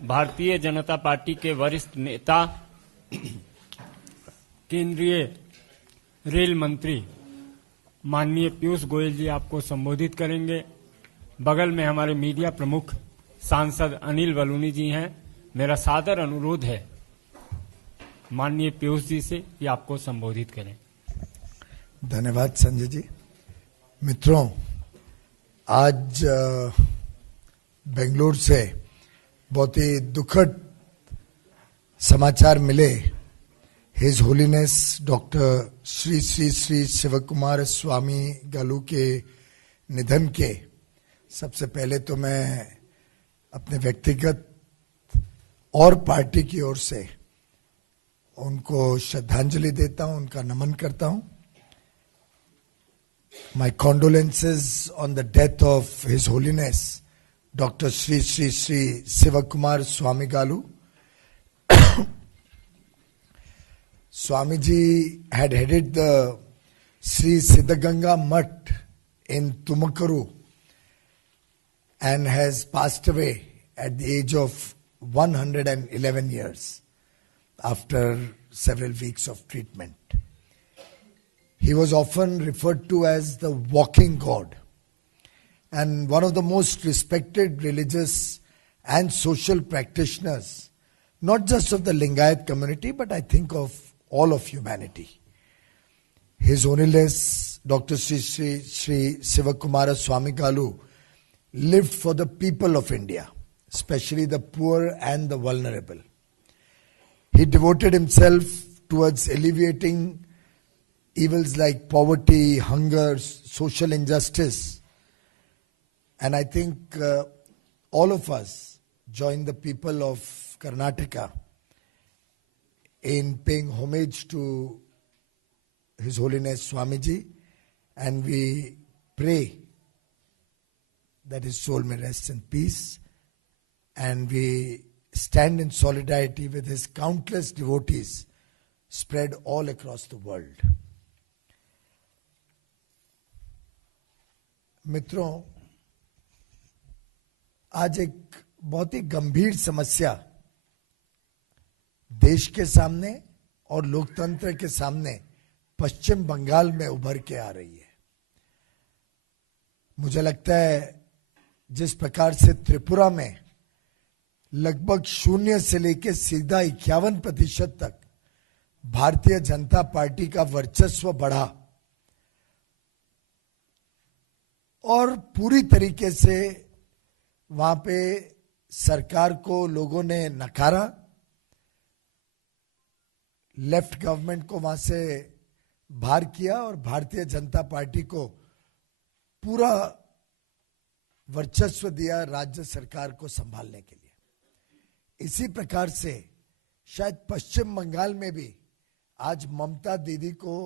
Bharatiya Janata party के वरिष्ठ नेता केंद्रीय रेल मंत्री माननीय पीयूष गोयल जी आपको संबोधित करेंगे। बगल में हमारे मीडिया प्रमुख सांसद अनिल बलूनी जी हैं। मेरा सादर अनुरोध है माननीय पीयूष जी से कि आपको संबोधित करें। धन्यवाद संजय जी। मित्रों, आज बेंगलुरु से बहुत ही दुखद समाचार मिले। His holiness doctor Shri Shri Shri Shivakumar Swami गालू के निधन के सबसे पहले तो मैं अपने व्यक्तिगत और पार्टी की ओर से उनको श्रद्धांजलि देता हूं, उनका नमन करता हूं। My condolences on the death of His Holiness Dr. Sri Sri Sri Sivakumar Swami Galu. Swamiji had headed the Sri Siddhaganga Mutt in Tumakuru and has passed away at the age of 111 years after several weeks of treatment. He was often referred to as the walking God and one of the most respected religious and social practitioners, not just of the Lingayat community, but I think of all of humanity. His Holiness Dr. Sri Sri Sri Sivakumara Swami Galu lived for the people of India, especially the poor and the vulnerable. He devoted himself towards alleviating evils like poverty, hunger, social injustice. And I think all of us join the people of Karnataka in paying homage to His Holiness Swamiji, and we pray that his soul may rest in peace, and we stand in solidarity with his countless devotees spread all across the world. मित्रों, आज एक बहुत ही गंभीर समस्या देश के सामने और लोकतंत्र के सामने पश्चिम बंगाल में उभर के आ रही है। मुझे लगता है जिस प्रकार से त्रिपुरा में लगभग 0 से लेकर सीधा 51% तक भारतीय जनता पार्टी का वर्चस्व बढ़ा और पूरी तरीके से वहां पे सरकार को लोगों ने नकारा, लेफ्ट गवर्नमेंट को वहां से बाहर किया और भारतीय जनता पार्टी को पूरा वर्चस्व दिया राज्य सरकार को संभालने के लिए। इसी प्रकार से शायद पश्चिम बंगाल में भी आज ममता दीदी को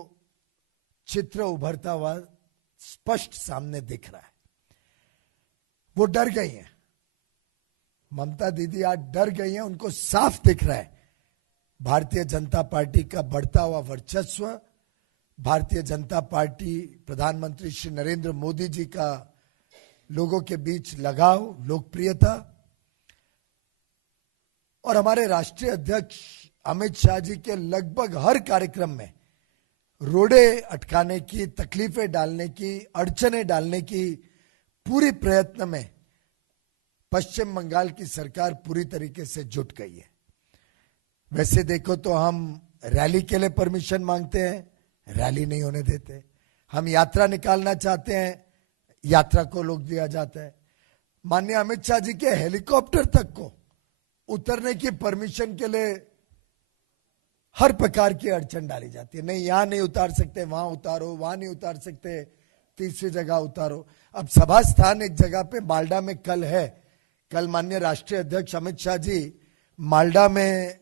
चित्र उभरता हुआ स्पष्ट सामने दिख रहा है। वो डर गई हैं, ममता दीदी आज डर गई हैं। उनको साफ दिख रहा है भारतीय जनता पार्टी का बढ़ता हुआ वर्चस्व, भारतीय जनता पार्टी, प्रधानमंत्री श्री नरेंद्र मोदी जी का लोगों के बीच लगाव, लोकप्रियता, और हमारे राष्ट्रीय अध्यक्ष अमित शाह जी के लगभग हर कार्यक्रम में रोड़े अटकाने की, तकलीफें डालने की, अड़चने डालने की पूरी प्रयत्न में पश्चिम बंगाल की सरकार पूरी तरीके से जुट गई है। वैसे देखो तो हम रैली के लिए परमिशन मांगते हैं, रैली नहीं होने देते। हम यात्रा निकालना चाहते हैं, यात्रा को रोक दिया जाता है। माननीय अमित शाह जी के हेलीकॉप्टर तक को उतरने की परमिशन के लिए हर प्रकार की अड़चन डाली जाती है। नहीं, यहां नहीं उतार सकते, वहां उतारो, वहां नहीं उतार सकते, तीसरी जगह उतारो। अब सभा स्थान एक जगह पे मालडा में कल है। कल माननीय राष्ट्रीय अध्यक्ष अमित शाह जी मालडा में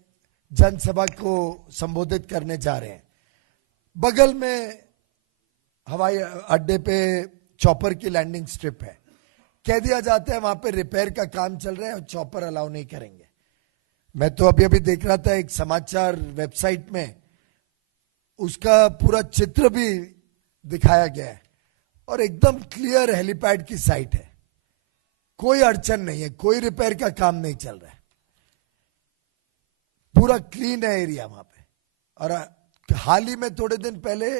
जनसभा को संबोधित करने जा रहे हैं। बगल में हवाई अड्डे पे चॉपर की लैंडिंग स्ट्रिप है। कह दिया जाता है वहां पे रिपेयर का काम चल रहा है और चॉपर अलाउ नहीं करेंगे। मैं तो अभी देख रहा था एक समाचार वेबसाइट में, उसका पूरा चित्र भी दिखाया गया है और एकदम क्लियर हेलीपैड की साइट है। कोई अड़चन नहीं है, कोई रिपेयर का काम नहीं चल रहा है। पूरा क्लीन है एरिया वहां पे। और हाल ही में थोड़े दिन पहले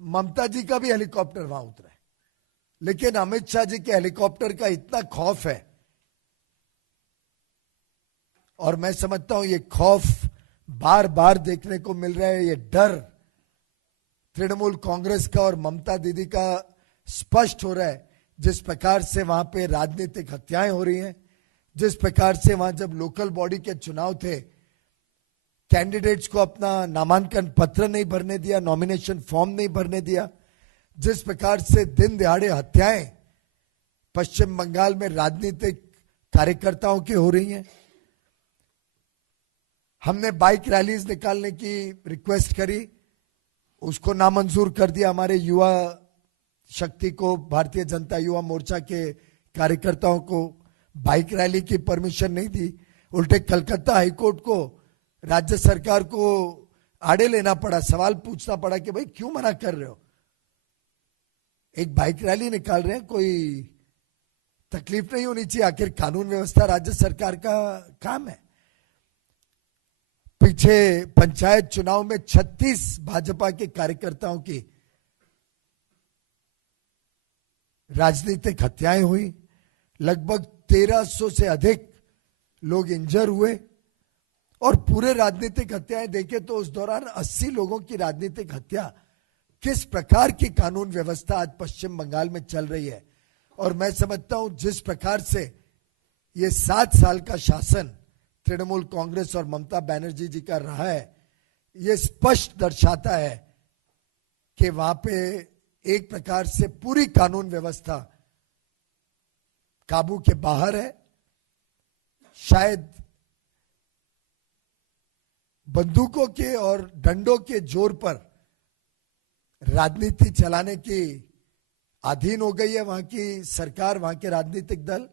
ममता जी का भी हेलीकॉप्टर वहां उतरा है, लेकिन अमित शाह जी के हेलीकॉप्टर का इतना खौफ है, और मैं समझता हूं ये खौफ बार बार देखने को मिल रहा है। ये डर तृणमूल कांग्रेस का और ममता दीदी का स्पष्ट हो रहा है। जिस प्रकार से वहां पे राजनीतिक हत्याएं हो रही हैं, जिस प्रकार से वहां जब लोकल बॉडी के चुनाव थे, कैंडिडेट्स को अपना नामांकन पत्र नहीं भरने दिया, नॉमिनेशन फॉर्म नहीं भरने दिया, जिस प्रकार से दिन दिहाड़े हत्याएं पश्चिम बंगाल में राजनीतिक कार्यकर्ताओं की हो रही हैं। हमने बाइक रैलीज निकालने की रिक्वेस्ट करी, उसको नामंजूर कर दिया। हमारे युवा शक्ति को, भारतीय जनता युवा मोर्चा के कार्यकर्ताओं को बाइक रैली की परमिशन नहीं दी। उल्टे कलकत्ता हाईकोर्ट को, राज्य सरकार को आड़े लेना पड़ा, सवाल पूछना पड़ा कि भाई क्यों मना कर रहे हो, एक बाइक रैली निकाल रहे हैं, कोई तकलीफ नहीं होनी चाहिए, आखिर कानून व्यवस्था राज्य सरकार का काम है। पीछे पंचायत चुनाव में 36 भाजपा के कार्यकर्ताओं की राजनीतिक हत्याएं हुई, लगभग 1300 से अधिक लोग इंजर हुए, और पूरे राजनीतिक हत्याएं देखें तो उस दौरान 80 लोगों की राजनीतिक हत्या। किस प्रकार की कानून व्यवस्था आज पश्चिम बंगाल में चल रही है। और मैं समझता हूं जिस प्रकार से ये 7 साल का शासन तृणमूल कांग्रेस और ममता बनर्जी जी का रहा है, ये स्पष्ट दर्शाता है कि वहां पे एक प्रकार से पूरी कानून व्यवस्था काबू के बाहर है। शायद बंदूकों के और डंडों के जोर पर राजनीति चलाने की अधीन हो गई है वहां की सरकार, वहां के राजनीतिक दल,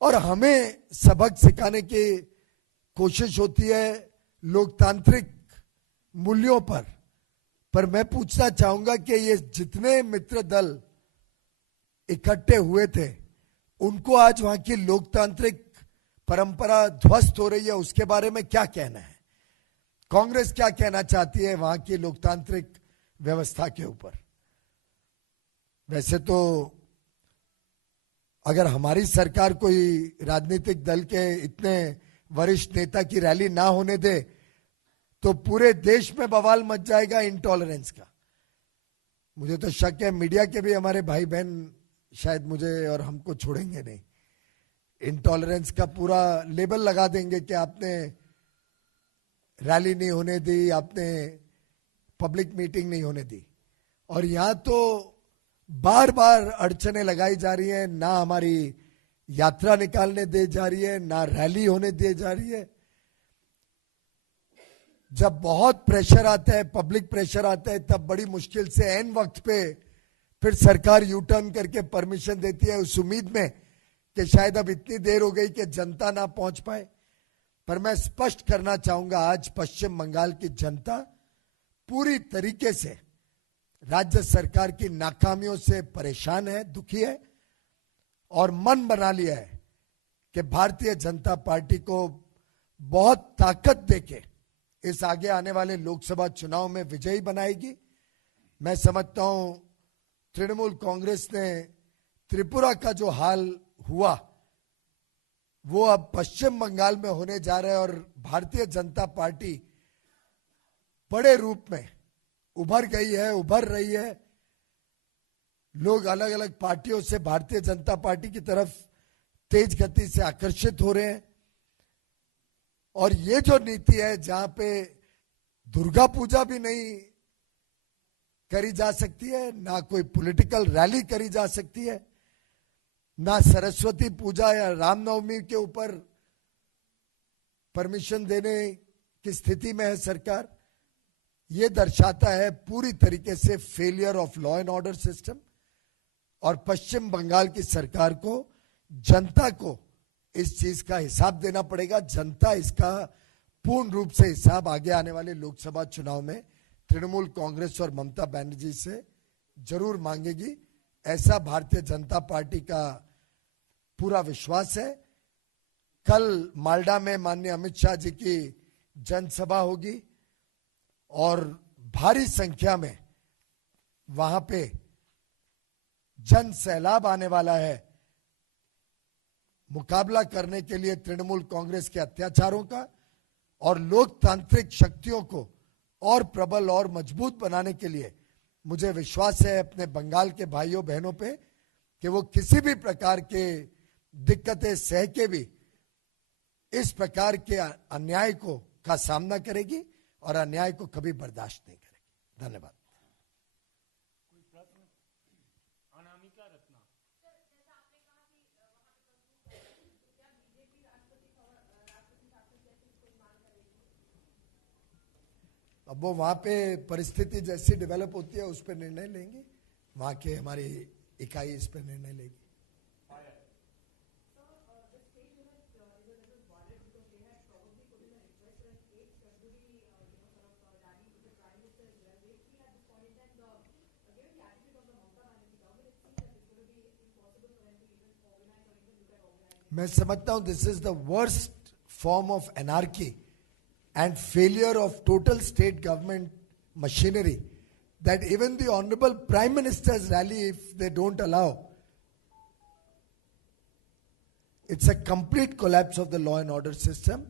और हमें सबक सिखाने की कोशिश होती है लोकतांत्रिक मूल्यों पर मैं पूछना चाहूंगा कि ये जितने मित्र दल इकट्ठे हुए थे, उनको आज वहां की लोकतांत्रिक परंपरा ध्वस्त हो रही है, उसके बारे में क्या कहना है? कांग्रेस क्या कहना चाहती है वहां की लोकतांत्रिक व्यवस्था के ऊपर? वैसे तो अगर हमारी सरकार कोई राजनीतिक दल के इतने वरिष्ठ नेता की रैली ना होने दे तो पूरे देश में बवाल मच जाएगा इंटॉलरेंस का। मुझे तो शक है मीडिया के भी हमारे भाई बहन शायद मुझे और हमको छोड़ेंगे नहीं, इंटॉलरेंस का पूरा लेबल लगा देंगे कि आपने रैली नहीं होने दी, आपने पब्लिक मीटिंग नहीं होने दी। और यहां तो बार बार अड़चने लगाई जा रही हैं, ना हमारी यात्रा निकालने दे जा रही है, ना रैली होने दे जा रही है। जब बहुत प्रेशर आता है, पब्लिक प्रेशर आता है, तब बड़ी मुश्किल से एन वक्त पे फिर सरकार यू टर्न करके परमिशन देती है, उस उम्मीद में कि शायद अब इतनी देर हो गई कि जनता ना पहुंच पाए। पर मैं स्पष्ट करना चाहूंगा, आज पश्चिम बंगाल की जनता पूरी तरीके से राज्य सरकार की नाकामियों से परेशान है, दुखी है, और मन बना लिया है कि भारतीय जनता पार्टी को बहुत ताकत देके इस आगे आने वाले लोकसभा चुनाव में विजयी बनाएगी। मैं समझता हूं तृणमूल कांग्रेस ने त्रिपुरा का जो हाल हुआ वो अब पश्चिम बंगाल में होने जा रहा है, और भारतीय जनता पार्टी बड़े रूप में उभर गई है, उभर रही है। लोग अलग अलग पार्टियों से भारतीय जनता पार्टी की तरफ तेज गति से आकर्षित हो रहे हैं। और ये जो नीति है जहां पे दुर्गा पूजा भी नहीं करी जा सकती है, ना कोई पॉलिटिकल रैली करी जा सकती है, ना सरस्वती पूजा या रामनवमी के ऊपर परमिशन देने की स्थिति में है सरकार, ये दर्शाता है पूरी तरीके से failure of law and order system. और पश्चिम बंगाल की सरकार को, जनता को इस चीज का हिसाब देना पड़ेगा। जनता इसका पूर्ण रूप से हिसाब आगे आने वाले लोकसभा चुनाव में तृणमूल कांग्रेस और ममता बनर्जी से जरूर मांगेगी, ऐसा भारतीय जनता पार्टी का पूरा विश्वास है। कल मालडा में माननीय अमित शाह जी की जनसभा होगी और भारी संख्या में वहां पे जन सैलाब आने वाला है मुकाबला करने के लिए तृणमूल कांग्रेस के अत्याचारों का और लोकतांत्रिक शक्तियों को और प्रबल और मजबूत बनाने के लिए मुझे विश्वास है अपने बंगाल के भाइयों बहनों पे कि वो किसी भी प्रकार के दिक्कतें सह के भी इस प्रकार के अन्याय का सामना करेगी और अन्याय को कभी बर्दाश्त नहीं करेगी। धन्यवाद। अनामिका रत्ना। अब वो वहां पे परिस्थिति जैसी डेवलप होती है उस पर निर्णय लेंगे, वहां के हमारी इकाई इस पर निर्णय लेगी। मैं समझता हूं this is the worst form of anarchy and failure of total state government machinery that even the honorable prime minister's rally, if they don't allow, it's a complete collapse of the law and order system.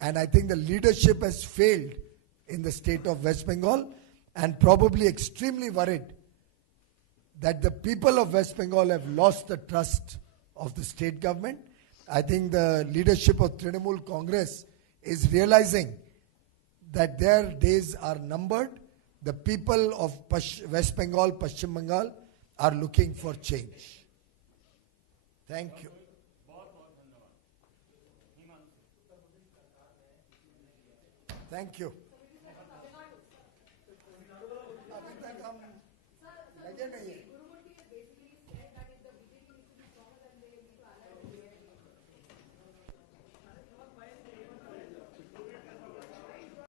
And I think the leadership has failed in the state of West Bengal and probably extremely worried that the people of West Bengal have lost the trust of the state government. I think the leadership of Trinamool Congress is realizing that their days are numbered. The people of West Bengal, Paschim Bengal are looking for change. Thank you. Thank you. अभी तक हम लगे नहीं हैं।